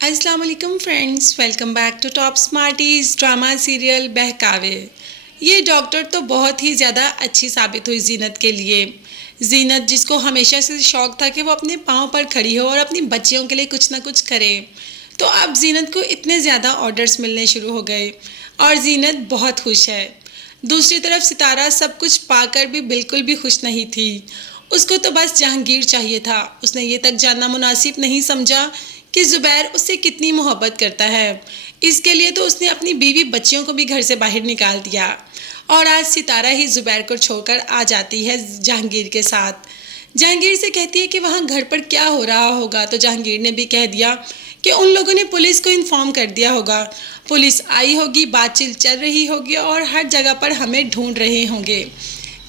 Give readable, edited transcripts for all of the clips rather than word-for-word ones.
अस्सलाम वालेकुम friends, welcome back to Top Smarties drama serial Behkave. ये डॉक्टर तो बहुत ही ज़्यादा अच्छी साबित हुई जीनत के लिए। जीनत जिसको हमेशा से शौक़ था कि वो अपने पाँव पर खड़ी हो और अपनी बच्चियों के लिए कुछ ना कुछ करे, तो अब जीनत को इतने ज़्यादा ऑर्डर्स मिलने शुरू हो गए और जीनत बहुत खुश है। दूसरी तरफ सितारा सब कुछ पाकर भी बिल्कुल भी खुश नहीं थी। उसको तो बस जहांगीर चाहिए था। उसने ये तक जानना मुनासिब नहीं समझा कि ज़ुबैर उससे कितनी मोहब्बत करता है। इसके लिए तो उसने अपनी बीवी बच्चियों को भी घर से बाहर निकाल दिया और आज सितारा ही ज़ुबैर को छोड़कर आ जाती है जहांगीर के साथ। जहांगीर से कहती है कि वहाँ घर पर क्या हो रहा होगा, तो जहांगीर ने भी कह दिया कि उन लोगों ने पुलिस को इन्फॉर्म कर दिया होगा। पुलिस आई होगी, बातचीत चल रही होगी और हर जगह पर हमें ढूंढ रहे होंगे,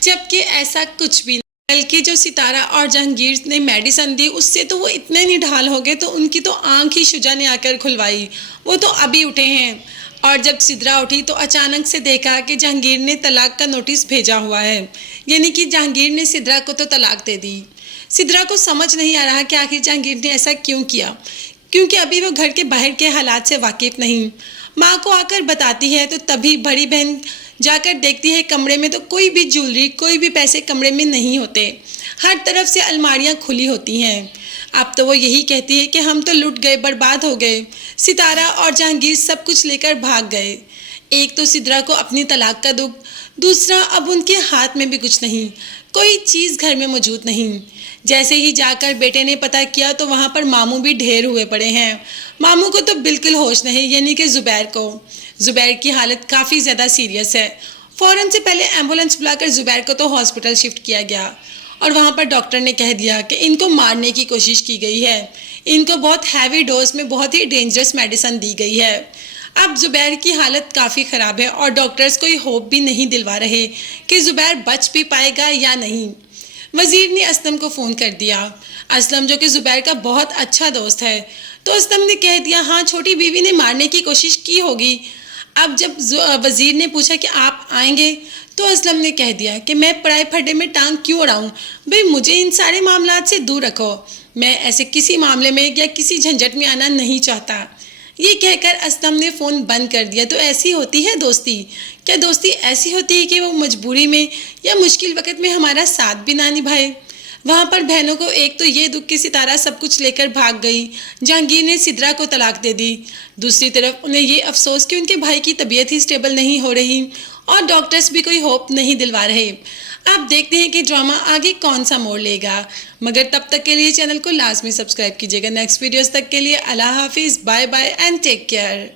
जबकि ऐसा कुछ भी। बल्कि जो सितारा और जहांगीर ने मेडिसिन दी उससे तो वो इतने निढाल हो गए, तो उनकी तो आंख ही शुजा ने आकर खुलवाई। वो तो अभी उठे हैं और जब सिद्रा उठी तो अचानक से देखा कि जहांगीर ने तलाक का नोटिस भेजा हुआ है, यानी कि जहांगीर ने सिद्रा को तो तलाक दे दी। सिद्रा को समझ नहीं आ रहा कि आखिर जहांगीर ने ऐसा क्यों किया, क्योंकि अभी वो घर के बाहर के हालात से वाकिफ नहीं। माँ को आकर बताती है तो तभी बड़ी बहन जाकर देखती है कमरे में तो कोई भी ज्वेलरी, कोई भी पैसे कमरे में नहीं होते। हर तरफ से अलमारियाँ खुली होती हैं। अब तो वो यही कहती है कि हम तो लुट गए, बर्बाद हो गए। सितारा और जहांगीर सब कुछ लेकर भाग गए। एक तो सिद्रा को अपनी तलाक का दुख, दूसरा अब उनके हाथ में भी कुछ नहीं, कोई चीज़ घर में मौजूद नहीं। जैसे ही जाकर बेटे ने पता किया तो वहाँ पर मामू भी ढेर हुए पड़े हैं। मामू को तो बिल्कुल होश नहीं, यानी कि ज़ुबैर को। ज़ुबैर की हालत काफ़ी ज़्यादा सीरियस है। फ़ौरन से पहले एम्बुलेंस बुलाकर ज़ुबैर को तो हॉस्पिटल शिफ्ट किया गया और वहाँ पर डॉक्टर ने कह दिया कि इनको मारने की कोशिश की गई है। इनको बहुत हैवी डोज में बहुत ही डेंजरस मेडिसिन दी गई है। अब ज़ुबैर की हालत काफ़ी ख़राब है और डॉक्टर्स कोई होप भी नहीं दिलवा रहे कि ज़ुबैर बच भी पाएगा या नहीं। वज़ीर ने असलम को फ़ोन कर दिया। असलम जो कि ज़ुबैर का बहुत अच्छा दोस्त है, तो असलम ने कह दिया हाँ, छोटी बीवी ने मारने की कोशिश की होगी। अब जब वज़ीर ने पूछा कि आप आएंगे, तो असलम ने कह दिया कि मैं पराए फड्डे में टांग क्यों अड़ाऊँ, भाई मुझे इन सारे मामलात से दूर रखो। मैं ऐसे किसी मामले में या किसी झंझट में आना नहीं चाहता। ये कहकर असलम ने फ़ोन बंद कर दिया। तो ऐसी होती है दोस्ती? क्या दोस्ती ऐसी होती है कि वो मजबूरी में या मुश्किल वक़्त में हमारा साथ भी ना निभाए? वहाँ पर बहनों को एक तो ये दुख कि सितारा सब कुछ लेकर भाग गई, जहांगीर ने सिद्रा को तलाक दे दी। दूसरी तरफ उन्हें ये अफसोस कि उनके भाई की तबीयत ही स्टेबल नहीं हो रही और डॉक्टर्स भी कोई होप नहीं दिलवा रहे। आप देखते हैं कि ड्रामा आगे कौन सा मोड़ लेगा, मगर तब तक के लिए चैनल को लाजमी सब्सक्राइब कीजिएगा। नेक्स्ट वीडियोस तक के लिए अल्लाह हाफिज़, bye bye and take care.